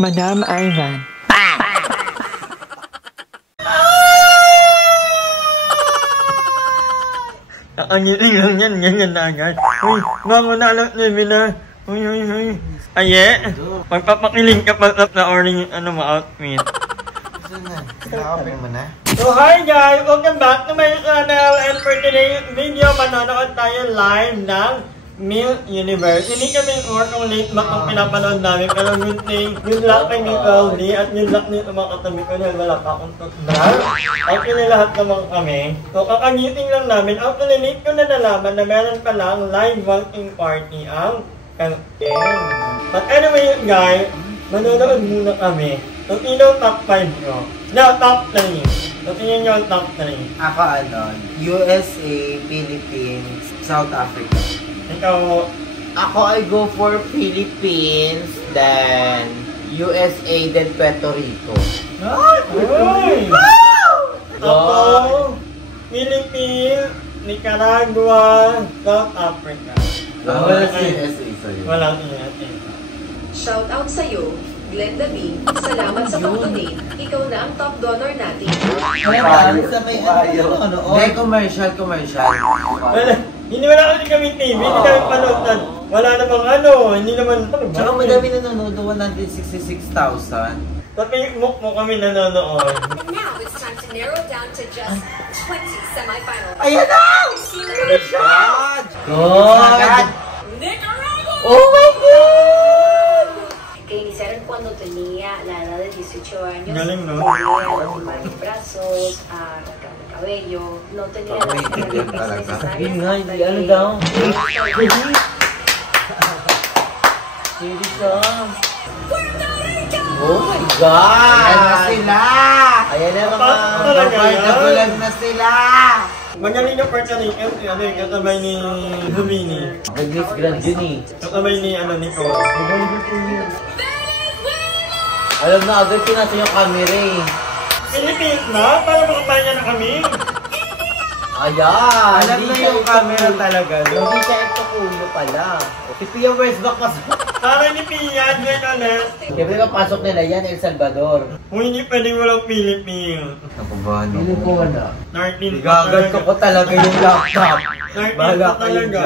Madam Ivan. Nakagiling lang yan, ganyan na agad. Uy, bango na alam na Bila. Uy. Aye, magpapakiling ka pa na orange outfit. Nakapin mo na. So hi guys! Welcome back to my channel, and for today's video, manonood tayo live ng Milk Universe. Hindi kami work on late back ang pinapanood namin, pero good thing, good luck kay Miss Aldi at good luck nito mga katabi ko dahil wala pa akong toothbrush. Okay lahat naman kami. So kakagiting lang namin, actually late ko na nalaman na meron pa lang live watching party ang campaign. But anyway guys, manonood muna kami. So sino top 5 ko? No, top 3. So sino yung top 3? Ako USA, Philippines, South Africa. Ikaw, Ako I go for Philippines, then USA, then Puerto Rico. Uy! Ako, Philippines, Nicaragua, South Africa. Wala si USA sa'yo. Walang USA. Shout out sa'yo, Glenda B. Salamat sa pag-donate. Ikaw na ang top donor natin. Sa may ano? Hindi, commercial. Wala, hindi wala kasi kami TV, hindi kami panood. Wala namang hindi naman. Tsaka madami nanonood, 166,000. Sa Facebook mo kami nanonood. And now it's time to narrow down to just 20 semifinals. Ayan na! God! God! Nicaragua! Oh my God! Que iniciaron cuando tenía la edad de 18 años. Galing, ¿no? Lastimar mis brazos, arrancar el cabello. No tenía las herramientas necesarias. Ano daw? Oh my God! Ayan na sila! Ayan na mga bulag na sila! Magaling na part ni kasabay ni Lumini. Nag-miss grand yun eh. Kasabay ni Nico. Alam na, agad pinasa yung camera eh. Philippines na? Para makapaya na kami. Ayan! Alam na yung camera talaga. Hindi siya ito kulo pala. Si Pia West back mas... Para ni Pia, dyan ulit. Siyempre kapasok nila yan, El Salvador. Kung hindi pwedeng walang Philippines. Nakubahan ako. Hindi ko wala. 13 Gagad ko talaga yung laptop. 13 pa talaga.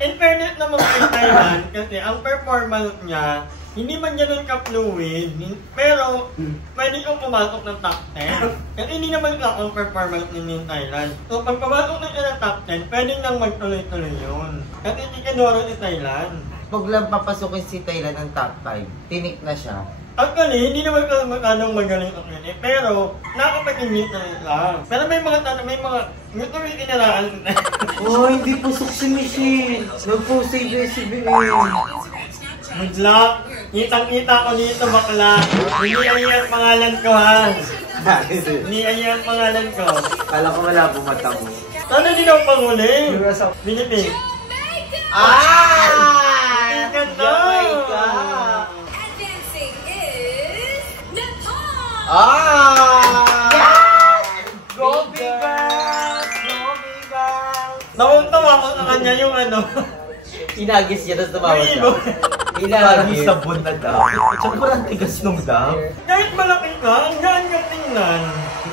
In fairness naman kay Thailand, kasi ang performance niya, hindi man ganun ka-fluid, pero pwede kong pumasok ng top 10. Kasi hindi naman lang ang performance ni Thailand. So pag pumasok na siya ng top 10, pwede nang magtuloy-tuloy yun. Kasi hindi kinuro ni Thailand. Pag lang papasukin si Thailand ng top 5, tinik na siya. Actually, hindi naman magkanong magaling ang yun pero nakapag-ingit na lang. Pero may mga gusto may tinaraan. Oh, hindi pusok si Michelle. Nag-post si JCB. Good luck! Kitang-kita ko dito, bakla. Hindi ayan ang pangalan ko, ha? Hindi ayan ang pangalan ko. Kala ko wala bumata mo. Sana din ako panguli? Philippines. Ah! Ganda! Advancing is Nepal! Go big girls! Go big girls! Nawang-tawa ko sa kanya yung Inagis niya, tapos tumawa siya. Parang sabon na daw. Tsaka parang tigas nung daw. Kahit malaki ka, ang gaan ka tingnan.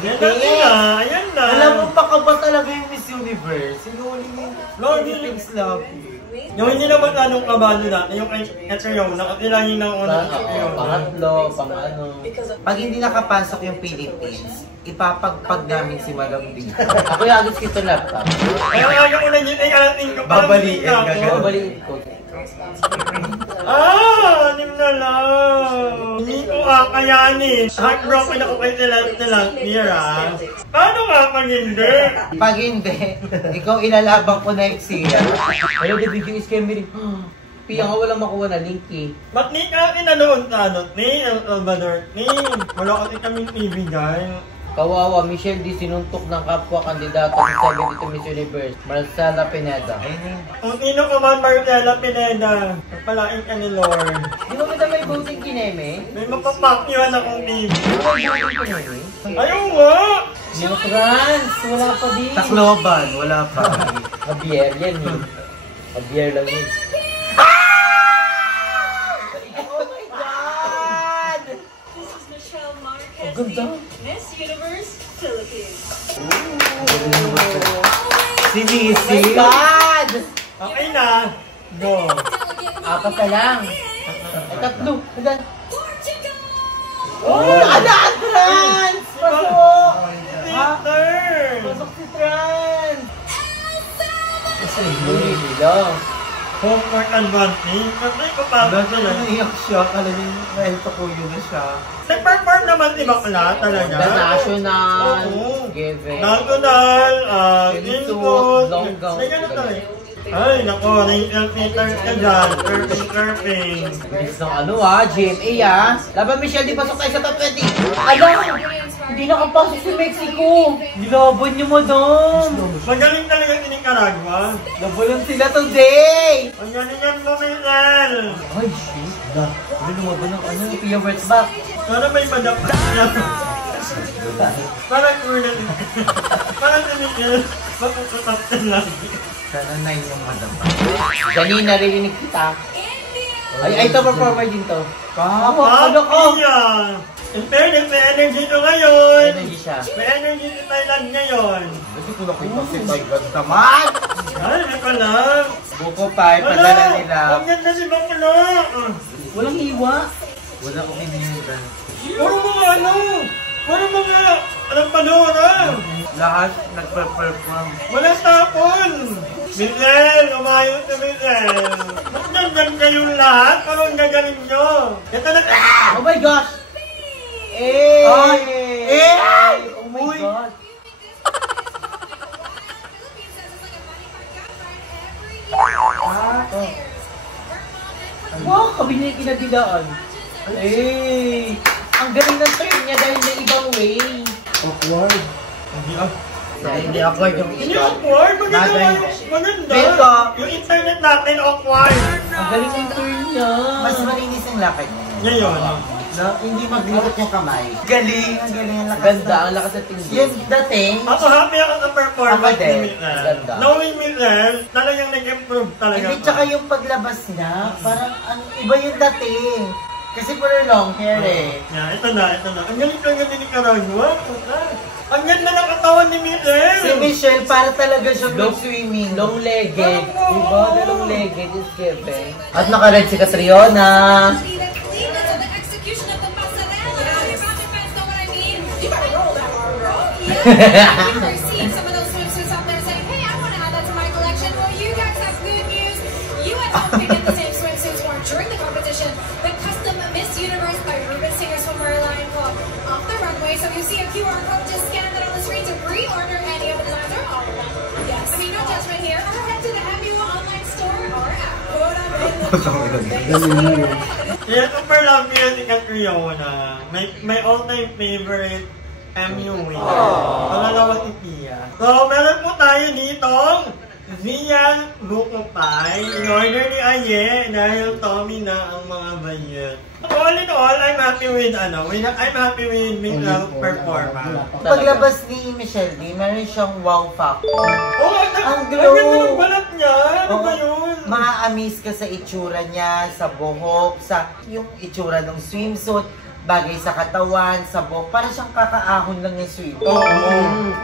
Ayan na. Alam mo pa ka ba talaga yung Miss Universe? Sinuling yung Philippines Lapi. Yung hindi naman anong kabalo natin, yung Catriona, kasi lang yung naunang Catriona. Pangatlo, pang-ano. Pag hindi nakapasok yung Philippines, ipapagpag namin si Madam D. Ako yung agad kito laptop. Kaya nga ko na yun ay ating ko. Babaliin ko. Anim na lang. Hindi ko kakayanin. Heartbroken ako kay Tilapia. Paano nga pag hindi? Pag hindi, ikaw ilalabang ko next year. Hello, the video is Kemery. Pia nga walang makuha na link eh. Ba't ni ka kinanoon sa ni El Salvador? Wala kasi kaming TV guys. Kawawa, Michelle D. sinuntok ng kapwa kandidato sa 72 Miss Universe, Marcela Pineda. Kung sino ka man, Marcela Pineda, pagpalain ka ni Lord. Di ba kita may voting kineme? May mapapakyuan akong baby. May voting kineme? Ayaw nga! Mga trans, wala pa din. Tacloban, wala pa. Javier yan eh. Javier lang yun. Ang ganda. Miss Universe Philippines. Si Missy. Oh my God! Okay na. Go. Apat na lang. Ay, tatlo. Adan. Oh, ala! Trans! Pasok! Sister! Pasok si Trans! Kasi yun nila. Home court advantage. Kasi ko pa ba sila? Naiyak siya. Kala niya dahil pakuyo na siya. Nag-perform naman si Bakla talaga. The National. Oo. Given. National, Swimsuit, Input. long gown. Ay, ganun talaga. Ay, nako, nai-filter ka dyan. Curving. Bilis ng ano GMA Laban Michelle, di pasok tayo sa top 20. Ala! Hindi nakapasok si Mexico. Gilaban niyo, madam. Magaling talaga si Nicaragua. Labanan sila today. Ang galingan mo, Miguel. Ay, shit. Hindi lumaban ng ano, Pia Wurtzbach. Para may madapat niya. Parang ulan. Parang si Miguel. Magpapatap ka lang. Sana 9 yung madam. Ganun, narinig kita. Ay, ito performer din to. Papa, Ano ko? In fairness, may energy to ngayon. Energy siya. May energy si Thailand ngayon. Hindi ko nakita si Taiwan naman. Ay, may lang. Buko pa, ipadala nila. Ang ganda si Bakla. Walang hiwa. Wala ko kinilitan. Puro mga ano. Puro mga anong panora. Lahat nagpa-perform. Wala tapon. Miguel, umayon si Miguel. Ba't nandyan kayong lahat? Parang gagaling nyo. Ito na. Oh my gosh! Eh! Ay! Eh! Oh my God! Wow! Kabili kinadilaan. Eh! Ang galing ng turn niya dahil may ibang way. Awkward. Hindi awkward yung Hindi awkward. Maganda. Maganda. Pero, yung internet natin awkward. Ang galing ng turn niya. mas malinis ang lakad niya. Ngayon. No, hindi maglikot yung kamay. Galing. Ang galing ang lakas. Ganda, ang lakas ng tingin. Yung dating, Ako happy ako sa performance Ako din. ni Miguel. Ganda. Knowing Miguel, talagang nag-improve talaga. hindi tsaka yung paglabas niya, parang iba yung dating. Kasi puro long hair eh. Yeah, ito na. Ang galing talaga ni Nicaragua. Ang ganda ng katawan ni Miguel. Si Michelle, para talaga siyang swimming. Long-legged. Diba? The long-legged is given. At naka-red si Catriona. Some of those swimsuits out there saying, hey, I want to add that to my collection. Well, you guys have good news. You had hoped to get the same swimsuits worn during the competition, the custom Miss Universe by Ruben Singer swimwear line called Off the Runway. So you see a QR code, just scan that on the screen to pre-order any of the designs or all of them. Yes, I mean, no judgment here. Or head to the MU online store or app. Quote Kaya super love ko yun si Catriona. May all-time favorite MU win. Pangalawa si Tia. So, meron po tayo ditong Zia Bukupay. In-order ni Aye dahil Tommy na ang mga bayet. All in all, I'm happy with I'm happy with Miguel's performance. Paglabas ni Michelle D, meron siyang wow factor. Oh, Ang ang glow. ganda ng balat niya. Ano ba yun? Maa-amaze ka sa itsura niya, sa buhok, sa yung itsura ng swimsuit, bagay sa katawan, sa buhok. Parang siyang kakaahon lang yung swimsuit. Oo.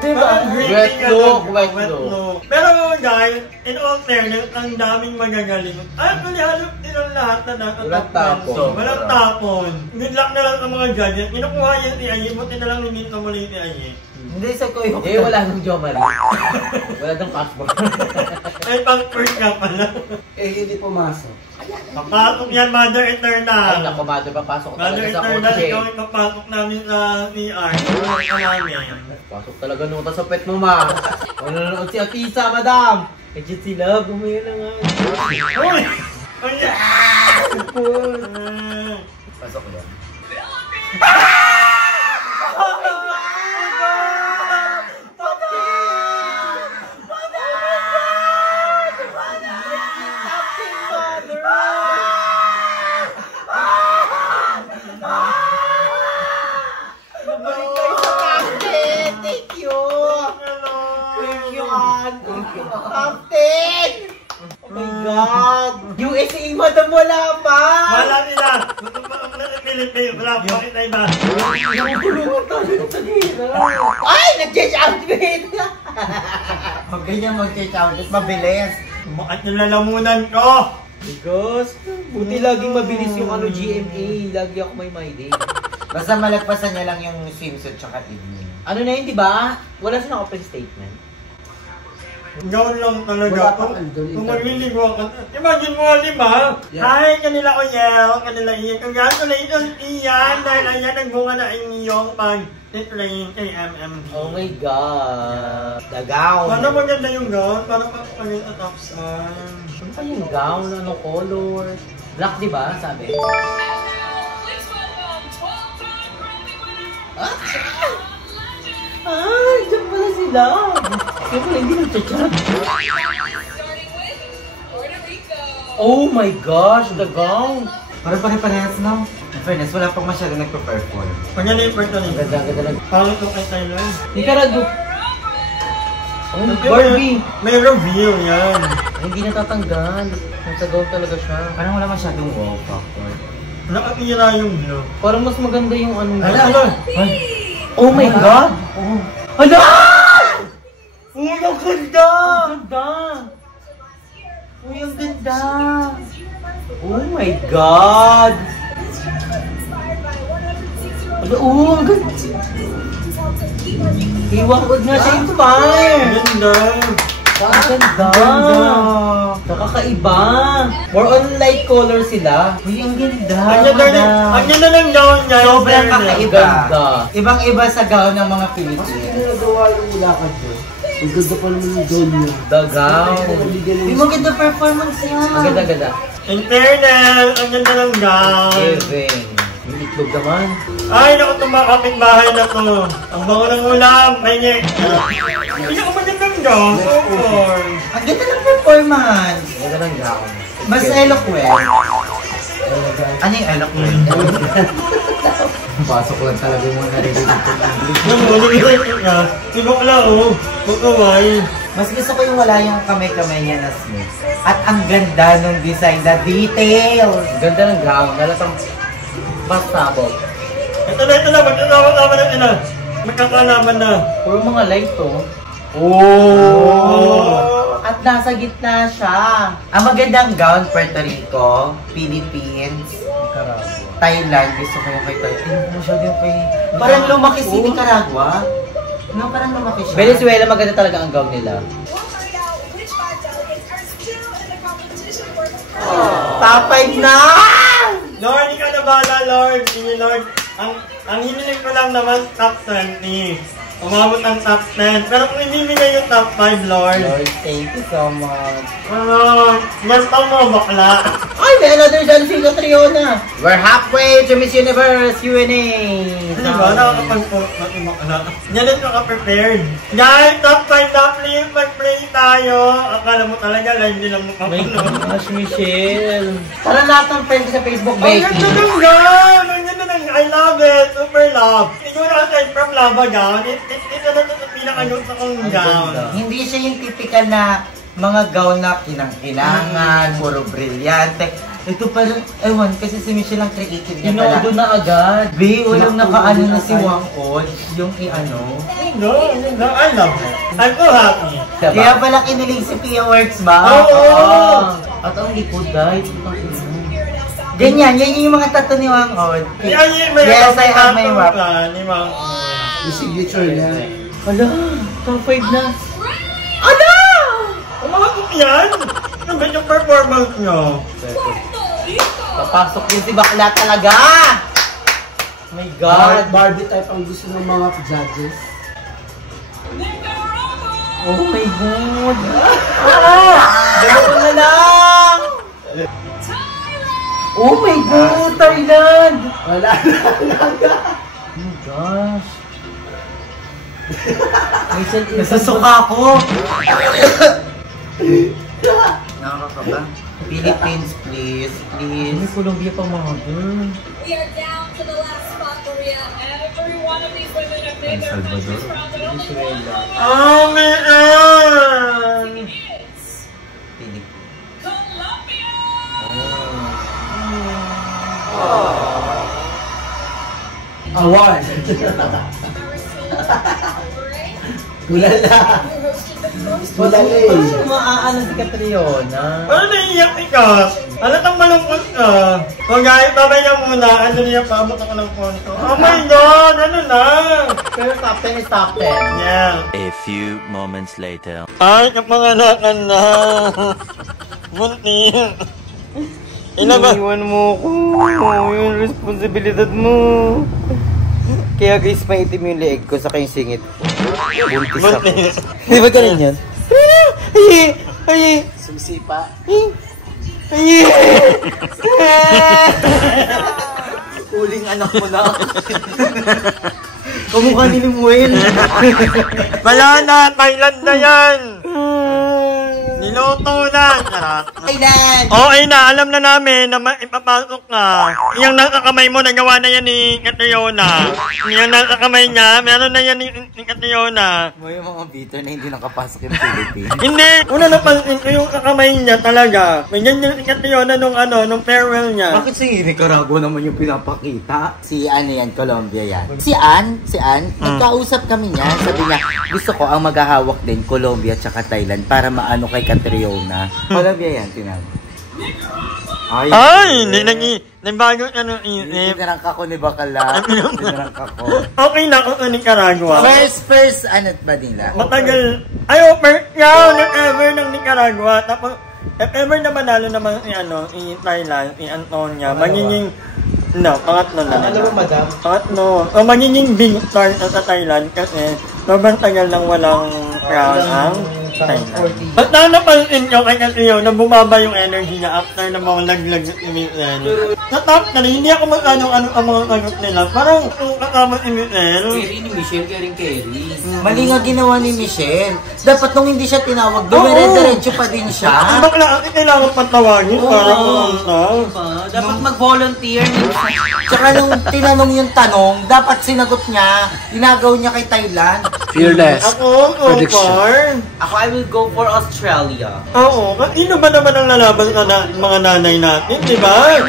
Diba? Parang great Wet thing look, na- wet wet look. look. Pero guys, in all fairness, ang daming magagaling. Actually, halos nilang lahat na nasa Walang top tapon. 20. Walang tapon. Good luck na lang sa mga judges. Kinukuha yan si Aye. Buti na lang limit na muli ni Aye. Hindi sa ko yung... Eh, wala nang Jo Marie. Wala nang passport. Ay, pang-first ka pala. hindi pumasok. Papasok yan, Mother Eternal. Ay, naku, mother, papasok Mother talaga sa Eternal, kotse. ikaw ipapasok namin sa CR. Namin. Pasok talaga nung sa pet mo, ma. Nanonood si Atisa, madam. Legit si Love, bumaya na nga. Uy! Ay, Pasok yan. Captain! Oh my God! USA, madam, wala pa! Wala nila! Philippines, wala pa rin na iba. Ay! Nag-change outfit! Huwag ganyan mag-change outfit, mabilis. Bakit yung lalamunan ko? Because, buti laging mabilis yung GMA. Lagi ako may day. Basta malagpasan niya lang yung swimsuit tsaka evening. Ano na yun, di ba? Wala siya open statement. Gawin lang talaga. Kung magliligo ako. Imagine mo, di ba? Hi, kanila Oyel, kanila Ian. Congratulations, Ian! Dahil ayan, nagbunga na inyong pag-train kay MMD. Oh my God! The gown. Paano maganda yung gown? Parang pagpagin at upside. Ano pa yung gown? Ano color? Black, di ba? Sabi. Ah, dyan pala sila. Kaya pala hindi nagchat-chat. Oh my gosh, the gown. Parang-parehas no? In fairness, wala pang masyado nagpa-perform. Kanya na yung person niya. Ganda lang. Pangit ko kay Tyler. Nicaragua. Oh, Barbie. May review yan. Ay, hindi natatanggal. Nasa gown talaga siya. Parang wala masyadong wow factor. Nakakira yung vlog. Parang mas maganda yung ano. Ano? Oh my God! Oh. Hala! Uy, ang ganda! Ang ganda! Uy, ang ganda! Oh my God! Oh, ang ganda! Iwakod nga siya inspired! Ganda! Ang ganda! Nakakaiba! More on light color sila. Uy, ang ganda! Ang ganda ng gown niya. Sobrang kakaiba. Ganda. Ibang-iba sa gown ng mga Pilipino. Nagawa yung ulakad ko. Ang ganda pa naman yung doon niya. The gown. Uy, maganda performance niya. Ang ganda. In fairness, ang ganda ng gown. Kevin. Yung itlog naman. Ay, naku, tumakapit bahay na to. Ang bango ng ulam, may ngek. Hindi ako magandang gown. Of course. Ang ganda ng performance. Ang ganda ng gown. Mas eloquent. Ano yung eloquent? Pasok lang talaga yung mga narinig ko. Yung ulit niya, tibok lang oh. Pagkaway. Mas gusto ko yung wala yung kamay-kamay niya na smooth. At ang ganda ng design, the details. Ang ganda ng gown. Halatang pasabot. Ito na, magkakalaman na ina. Magkakalaman na. Puro mga light to. Oh! At nasa gitna siya. Ang magandang gown, Puerto Rico, Philippines, Thailand. Gusto ko yung kay Thailand. Tingnan mo siya din kay... Parang lumaki si Nicaragua. No, parang lumaki siya. Venezuela, maganda talaga ang gown nila. Top 5 na! Lord, ikaw na bahala, Lord. Sige, Lord. Ang hinilig ko lang naman, top 20. Umabot ang top 10. Pero kung ibibigay yung top 5, Lord. Lord, thank you so much. Yan pa mo, bakla. Ay, may another John Triona. We're halfway to Miss Universe UNA. Hindi ba? Nakakapag-post na yung bakla. Yan din naka-prepared. Guys, top 5 na, please. Mag-play tayo. Akala mo talaga, live din lang mo My kapano. gosh, Michelle. Para lahat ng friends sa Facebook, Ang Becky. ganda ng gown! Ang ganda ng I love it! Super love! Siguro aside from lava gown, ito na ito pinaka-gusto kong gown. Hindi siya yung typical na mga gown na kinang-kinangan, puro brilyante. Ito parang, ewan, kasi si Michelle ang creative niya pala. Inodo na agad. B, walang nakaano na si Wang Od, yung i-ano. No, I love it. I'm so happy. Kaya pala kinilig si Pia Works ba? Oo! At ang likod dahil. Ganyan, yan yung mga tattoo ni Wang Od. Yes, I have my map. Yung signature niya. Hala, top 5 na. Ano? Umakakot yan? Ano ba yung performance nyo? Papasok din si bakla talaga. Oh my God. Barbie type ang gusto ng mga judges. Oh my God. Dalawa na lang. Oh my God, Thailand. Wala na. Oh my gosh. Nasusuka ko. Nakakaba. Philippines, please. Hindi Please. Colombia pa mga girl. We are down to the last spot, Maria. Every one of these women have made their Salvador. countries proud, but only one Oh, man! Award. Tulala. Tulala eh. Paano maaano si Catriona? Ano naiiyak ka? Halatang malungkot ka. So guys, babay niya muna. Ano niya, paabot ako ng konto. Oh my God! Ano na? Pero top 10 is top 10. Yeah. A few moments later. Ay, kapanganakan na. Bunting. Inaba. Iwan mo ko. Yung responsibilidad mo. Kaya guys, maitim yung leeg ko sa kayong singit. Buntis ako. Di ba ganun yun? Ay! Ay! Sumsipa. Ay! Uling anak mo na. Kamukha ni Limuel. Wala na! Thailand na yan! Niloto na! Charot. Thailand! Okay na, alam na namin na ipapasok na. Yung nasa kamay mo, nagawa na yan ni Catriona. Yung nasa kamay niya, meron na yan ni Catriona. Mo yung mga bitter na hindi nakapasok yung Philippines. Hindi! Una napansin ko yung kamay niya talaga. May ganyan si Catriona nung farewell niya. Bakit si Nicaragua naman yung pinapakita? Si ano yan, Colombia yan. Si Ann, nagkausap kami niya. Sabi niya, gusto ko ang maghahawak din Colombia tsaka Thailand para maano kay Catriona. Colombia yan, sinabi. Ay! Nagbago ano isip. Tinarangka ko ni Bacala. Tinarangka ko. Okay na ako sa Nicaragua. First, ano ba nila? Matagal. Ay, first round if ever ng Nicaragua. Tapos, if ever na manalo naman si Thailand, si Antonia, magiging, pangatlo na. Ano ba, madam? Pangatlo. O, magiging big star sa Thailand kasi sobrang tagal lang walang round ang Thailand. Ba't napansin ko kay Catriona na bumaba yung energy niya after na mga laglag sa Michelle? Sa top na rin, hindi ako mag-ano-ano ang mga sagot nila. Parang kasama si Michelle. Carry ni Michelle, carry. Mali nga ginawa ni Michelle. Dapat nung hindi siya tinawag, dumire-diretso pa din siya. Bakla, kailangan patawagin para pumunta. Dapat mag-volunteer. Tsaka nung tinanong yung tanong, dapat sinagot niya, inagaw niya kay Thailand. Fearless. Ako, so far. Ako, I will go for Australia. Oo, sino ba naman ang lalaban sa mga nanay natin, di ba?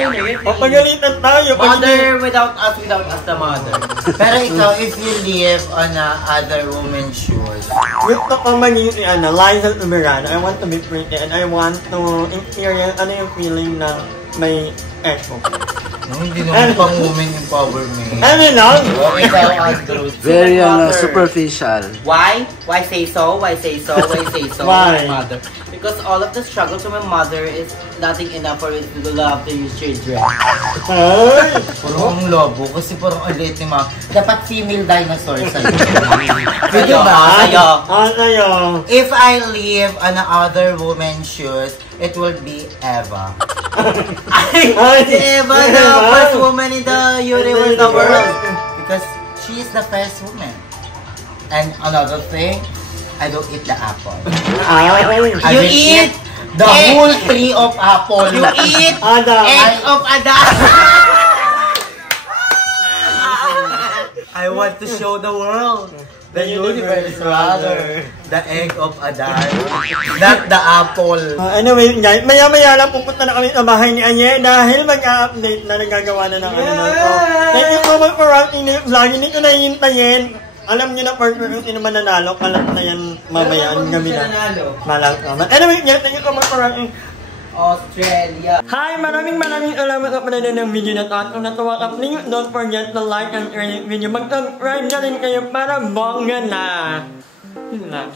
Papagalitan tayo. Mother without us the mother. Pero ikaw, if you live on other woman's shoes, Gusto ko maging Liza Soberano. I want to be pretty and I want to experience ano yung feeling na may echo. hindi naman pang woman yung power me. Ano lang? Ikaw, Andrew. Very superficial. Why? Why say so? Why say so? Why say so? Why? My mother. Because all of the struggles of my mother is nothing enough for it to love to use children. Ay! Puro ang lobo kasi parang ulit ni ma. Dapat female dinosaur sa'yo. Kayo ba? Kayo. Sa'yo. If I live on other woman's shoes, it will be Eva. Si Eva, the first woman in the universe, the world. Because she is the first woman. And another thing, I don't eat the apple. Ay! You eat the whole tree of apple. You eat Ada! egg of Adan. I want to show the world. The universe, rather. The egg of Adan. Not the apple. Anyway, guys, maya-maya lang pupunta na kami sa bahay ni Anye dahil mag-a-update na nagagawa na ng ano na to. Thank you so much for watching this vlog. Hindi ko na hintayin. Alam niyo na for sure kung sino mananalo. Kalat na yan mamaya ang gabi na. Malang naman. Anyway, guys, thank you so much for watching. Australia. Hi! Maraming salamat sa panonood ng video na to. At kung natuwa ka, please don't forget to like and share this video. Mag-subscribe na rin kayo para bongga na. Yun lang.